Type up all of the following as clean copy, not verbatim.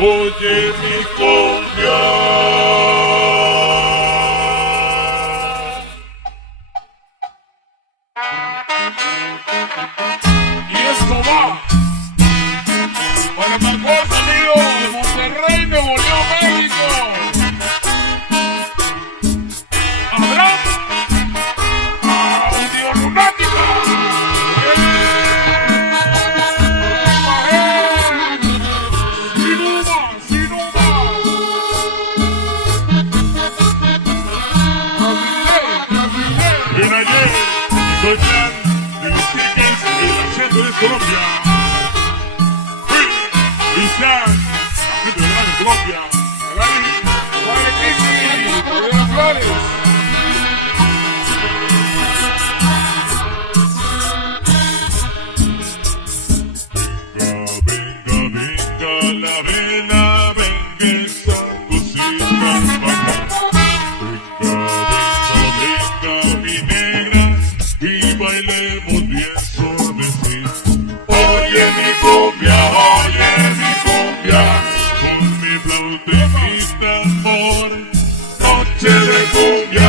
Oye mi cumbia. Y esto va para el mejor sonido de Monterrey, Nuevo León, México. Abraham Audio Lunática. Bien ayer, Deutschland, de los Tigres, el acento de Colombia. Islam, de Gran Colombia. Juan Kiki, de las Flores. Venga, venga, la vela, venga esa cosita. Y bailemos bien suavecito. Oye mi cumbia, con mi flauta y mi tambor. Noche de cumbia,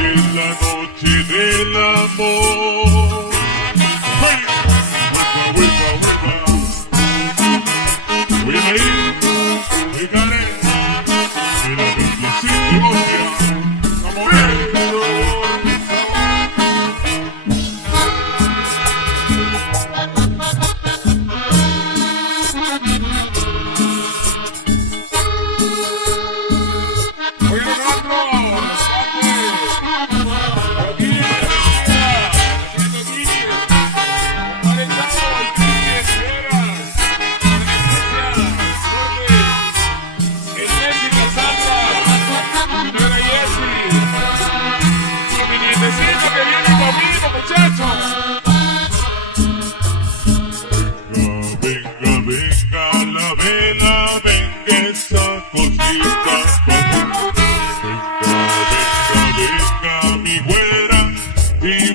es la noche del amor. Voy a ir, llegaré, en la explosión Colombia. Vamos a ver.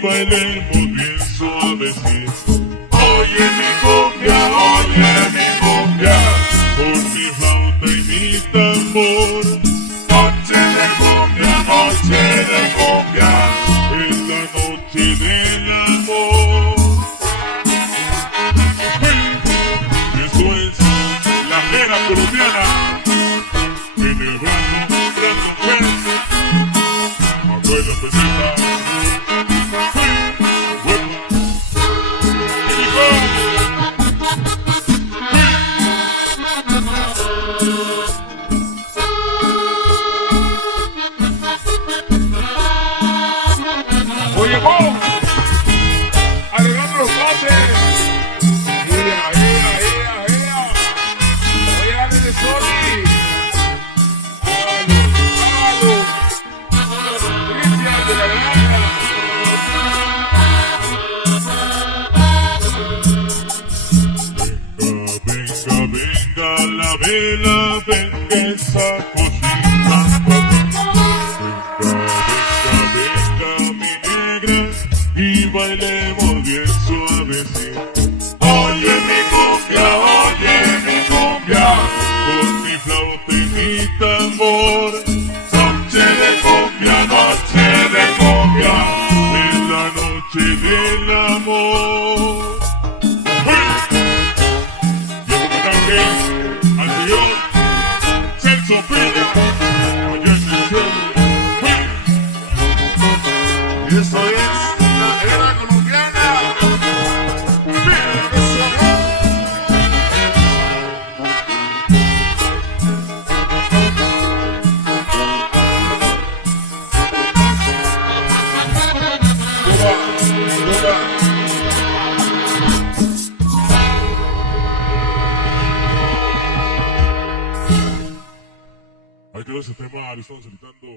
Bailemos bien suavecito. Oye mi cumbia, con mi flauta y mi tambor. Noche de cumbia, es la noche del amor. Eso es la mera colombiana. En el brazo fuerte, abuela peseta. Oye, vos, arreglando los pases. Oye, dale de Sony. Cristian de la Granja. Venga, la vela, venga esa cosita. Y bailemos bien suavecito. Oye mi cumbia, con mi flauta y mi tambor. Noche de cumbia, es la noche del amor. Yo me tanque al señor Celso Piña, allá en el cielo. Y eso es era colombiana. Ahí quedó ese tema, lo estamos editando.